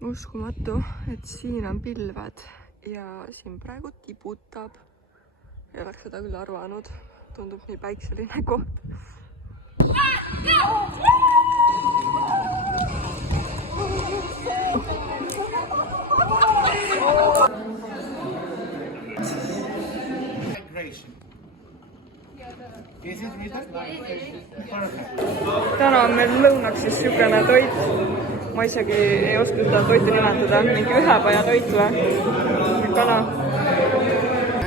Uskumatu, et siin on pilved ja siin praegu tibutab. Ei oleks seda küll arvanud. Tundub nii päikseline koht. Täna on meil lõunaks siis sükene toit. Ma isegi ei oska seda toitu nimetada. Mingi ühepaja toit või? Kana.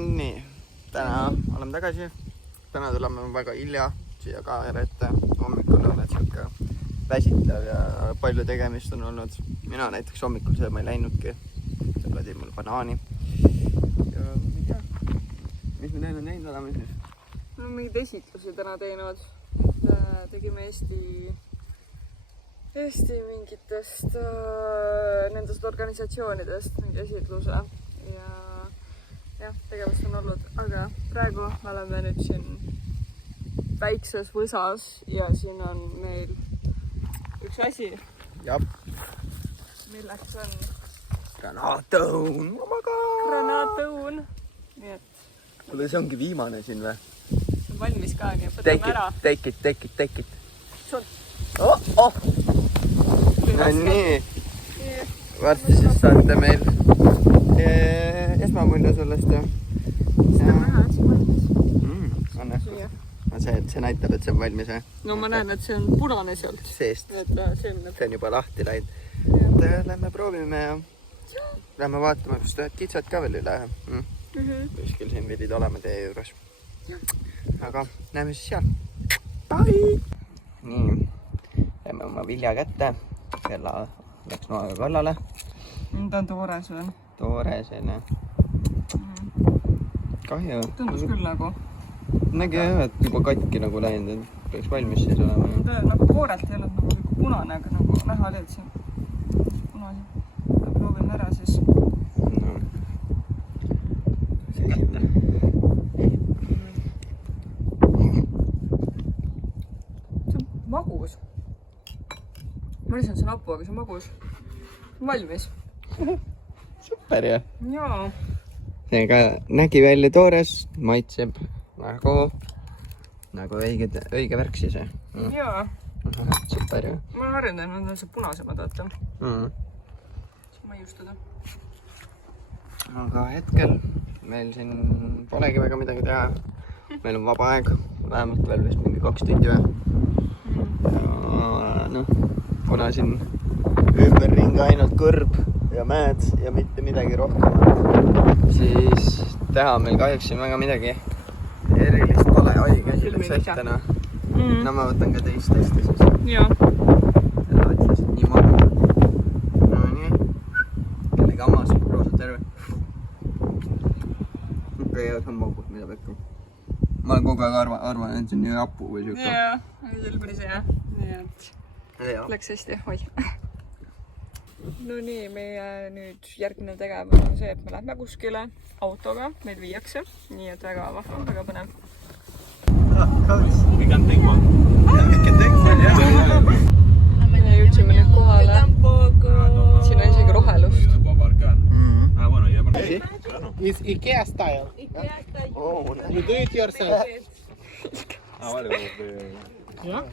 Nii, täna oleme tagasi. Täna tuleme väga hilja siia kaamera ette. Hommikul on siuke väsitav ja palju tegemist on olnud. Mina näiteks hommikul see ma ei läinudki. Seal oli mul banaani. Ja mida? Mis me näinud oleme siis? No mingid esitlusi täna teinud. Tegime Eesti mingitest nendest organisatsioonidest mingi esitluse ja jah, tegevust on olnud, aga praegu me oleme nüüd siin väikses võsas ja siin on meil üks asi, milleks on granaatõun. Granaatõun. Nii et kuule, see ongi viimane siin või? see on valmis ka, nii et võtame ära. Take it. Sul. Oh. No nii. Varsti siis saate meil esmamulje sellest. Seda näha, et see on valmis. Anne. See näitab, et see on valmis. No ma näen, et see on punane sealt. Seest. See on juba lahti läinud. Lähme proovime ja lähme vaatama, kus kitsad ka veel üle. Kuskil siin pidid olema teie juures. Aga näeme siis seal. Bye! Nii, lähme oma vilja kätte. Kella läks noaga kallale. Ta on toores või? Toores, enne. Kahju. Tundus küll nagu. Nägi jah, et juba katki nagu läinud. Peaks valmis siis olema. Ta nagu koorelt ei olnud nagu punane, aga nagu näha oli, et see on punane. Proovime ära siis. No. See kätte. See on magus. Ma lisan see nappu, aga see on magus. Valmis. Super jah. Jaa. Seega nägi välja toores, maitseb nagu õige värk siis. Jaa. Super jah. Ma harjunud, et nad on see punasemad, vaata. Siis maiustada. Aga hetkel meil siin polegi väga midagi teha. Meil on vaba aeg, vähemalt veel vist mingi 2 tundi või. Ja noh, kuna siin ümberringi ainult kõrb ja mäed ja mitte midagi rohkem, siis teha meil kahjuks siin väga midagi erilist pole. Oi, käsi läks ehtena. No ma võtan ka teist testi siis. Jaa. Ja ütlesid nii magu. No nii. Kellegi amas, roosad terve. Okei, see on magus, mida pekku. Ma olen kogu aeg arvan, et see on nii rapu või siuke. Jaa, selbris jah. Nii et läks hästi, oi. No nii, meie nüüd järgmine tegevus on see, et me lähme kuskile autoga, meid viiakse. Nii et väga vahva, väga põnev. We can take one. We can take one, jah. Me jõudsime nüüd kohale. Siin on isegi rohelust. It's IKEA style. Oh, You do it yourself. Yeah?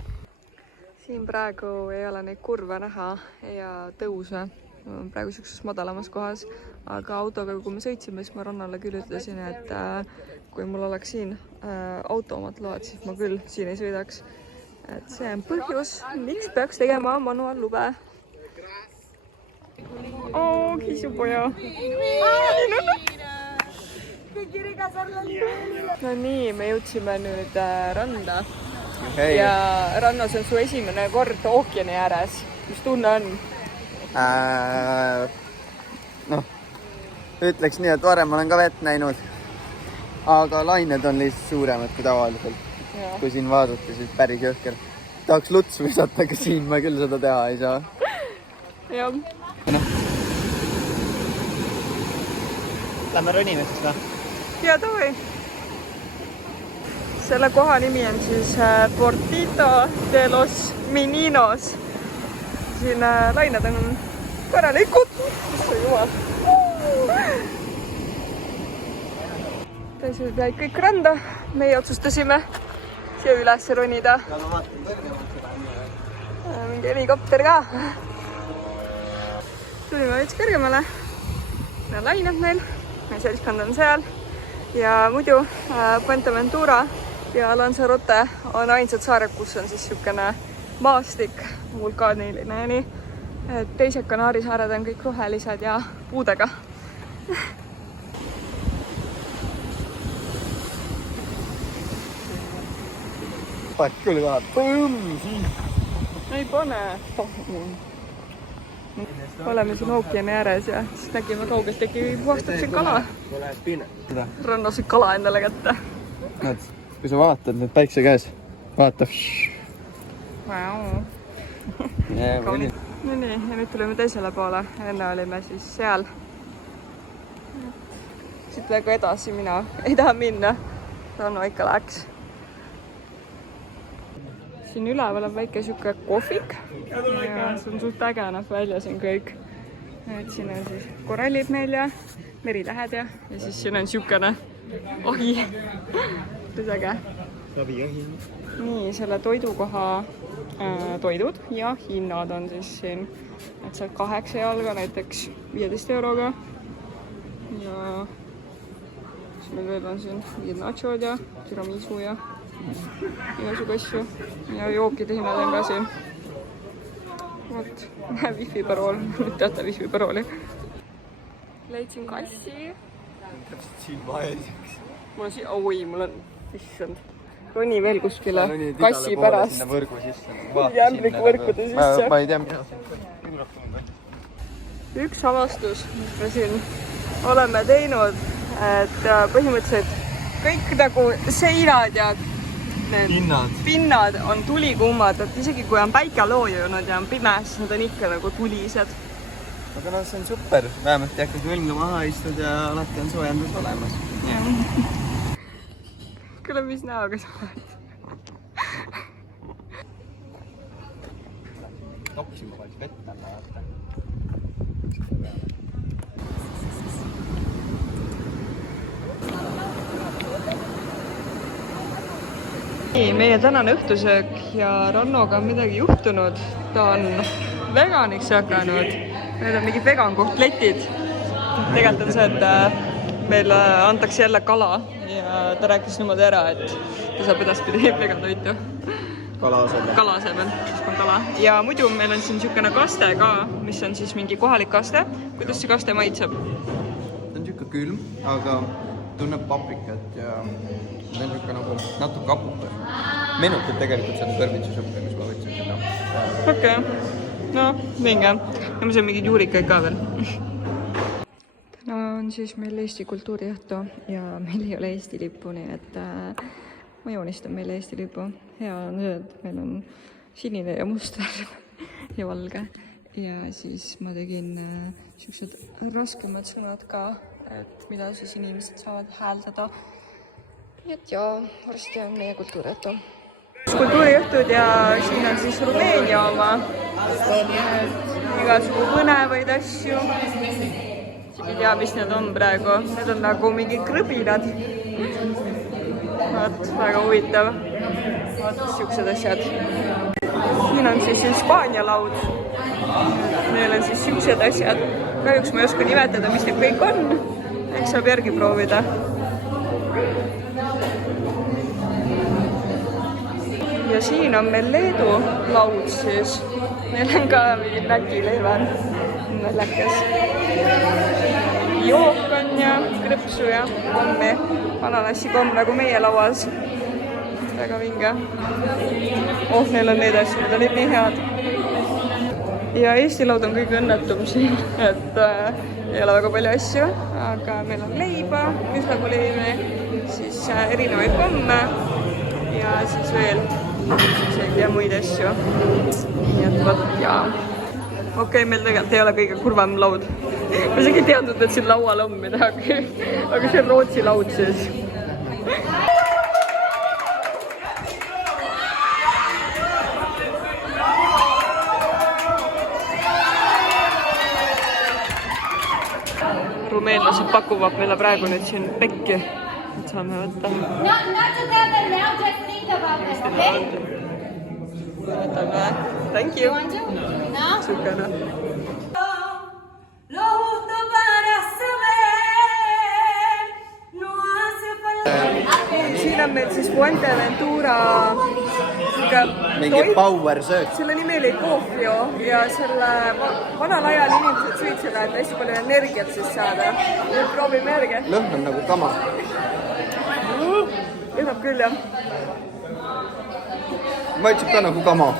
Siin praegu ei ole neid kurve näha ja tõuse. Praegu siukses madalamas kohas. Aga autoga, kui me sõitsime, siis ma Rannale küll ütlesin, et kui mul oleks siin autoomad load, siis ma küll siin ei sõidaks. Et see on põhjus, miks peaks tegema manuaallube. Kisupoja. No nii, me jõudsime nüüd randa. Ja rannas on su esimene kord ookeani ääres. Mis tunne on? Noh, ütleks nii, et varem olen ka vett näinud. Aga lained on lihtsalt suuremad kui tavaliselt. Kui siin vaadata, siis päris jõhker. Tahaks lutsu visata, aga siin ma küll seda teha ei saa. Jah. Lähme rõnime siis või? Ja tavai. Selle koha nimi on siis Portito de los Meninos. Siin lained on korralikud. Issand jumal. Teised jäid kõik randa. Meie otsustasime siia üles ronida. Mingi helikopter ka. Tulime veits kõrgemale. Need lained meil. Meie seltskond on seal. Ja muidu Fuerteventura ja Lanzarote on ainsad saared, kus on siis niisugune maastik, vulkaaniline ja nii. Teised Kanaari saared on kõik rohelised ja puudega. Küll ka. Ei pane. Oleme siin ookeani ääres ja siis nägime kaugelt äkki puhastab siin kala. Rannas on kala endale kätte. Näed, kui sa vaatad nüüd päikse käes, vaata. Wow. No nii, ja nüüd tuleme teisele poole. Enne olime siis seal. Siit väga edasi mina ei taha minna. Ranno ikka läks. Siin üleval on väike siuke kohvik ja see on suht äge, näeb välja siin kõik. Et siin on siis korallid meil ja meritähed ja siis siin on siukene ahi. Päris äge. Nii, selle toidukoha toidud ja hinnad on siis siin. Et seal 8 jalga näiteks 15 euroga. Ja siis meil veel on siin mingid nachod ja tiramisu ja igasugu asju ja jookide hinnad on ka siin. Vot, wifi parool, nüüd teate wifi parooli. Leidsin kassi. Täpselt siin vaheliseks. Mul on siin, oi, mul on, issand. Roni veel kuskile kassi pärast. Sinna võrgu sisse. Jämbliku võrkude sisse. Ma ei tea, mida. Üks avastus, mis me siin oleme teinud, et põhimõtteliselt kõik nagu seinad ja pinnad on tulikummad, et isegi kui on päike loojunud ja on pime, siis nad on ikka nagu tulised. Aga noh, see on super. Vähemalt ei hakka külmga maha istud ja alati on soojendus olemas. Kuule, mis näoga sa oled? Toksima oleks vett alla vaata. Meie tänane õhtusöök ja Rannoga on midagi juhtunud. Ta on veganiks hakanud. Need on mingid vegan kotletid. Tegelikult on see, et meil antakse jälle kala ja ta rääkis niimoodi ära, et ta saab edaspidi vegan toitu. Kala asemel, siis on kala. Ja muidu meil on siin niisugune kaste ka, mis on siis mingi kohalik kaste. Kuidas see kaste maitseb? Ta on niisugune külm, aga tunneb paprikat ja see on niisugune nagu natuke kapukas. Meenutab tegelikult seda kõrvitsusuppi, mis ma võtsin seda. Okei. No, vinge. Ja ma sain mingid juurikaid ka veel. Täna on siis meil Eesti kultuuriõhtu ja meil ei ole Eesti lippu, nii et ma joonistan meile Eesti lipu. Hea on see, et meil on sinine ja must ja valge. Ja siis ma tegin siuksed raskemad sõnad ka, et mida siis inimesed saavad hääldada. Nii et jaa, varsti on meie kultuuriõhtu. Kultuuriõhtud ja siin on siis Rumeenia oma. Igasugu põnevaid asju. Ei tea, mis need on praegu. Need on nagu mingi krõbinad. Vaat, väga huvitav. Vaat, siuksed asjad. Siin on siis Hispaania laud. Neil on siis siuksed asjad. Kahjuks ma ei oska nimetada, mis need kõik on. Eks saab järgi proovida. Ja siin on meil Leedu laud siis. Neil on ka mingid näkileivad. Naljakas. Jook on ja krõpsu ja kommi. Ananassi-komm nagu meie lauas. Väga vinge. Oh, neil on neid asju, need on nii head. Ja Eesti laud on kõige õnnetum siin, et ei ole väga palju asju, aga meil on leiba, üslaguleivi, siis erinevaid komme ja siis veel ja muid asju. Nii et võt, jaa. Okei, meil tegelikult ei ole kõige kurvam laud. Ma isegi ei teadnud, et siin laual on midagi, aga see on Rootsi laud siis. rumeenlased pakuvad meile praegu nüüd siin pekki, et saame võtta. Not together now, just think about it, okay? Võtame. Thank you. Want to? No? Sükene. Siin on meil siis Fuerteventura mingi power söök. selle nimi oli Kofio ja selle vanal ajal inimesed sõid selle, et hästi palju energiat siis saada. Nüüd proovime järgi. Lõhn on nagu kama. Jõudab küll, jah. Maitseb ka nagu kama.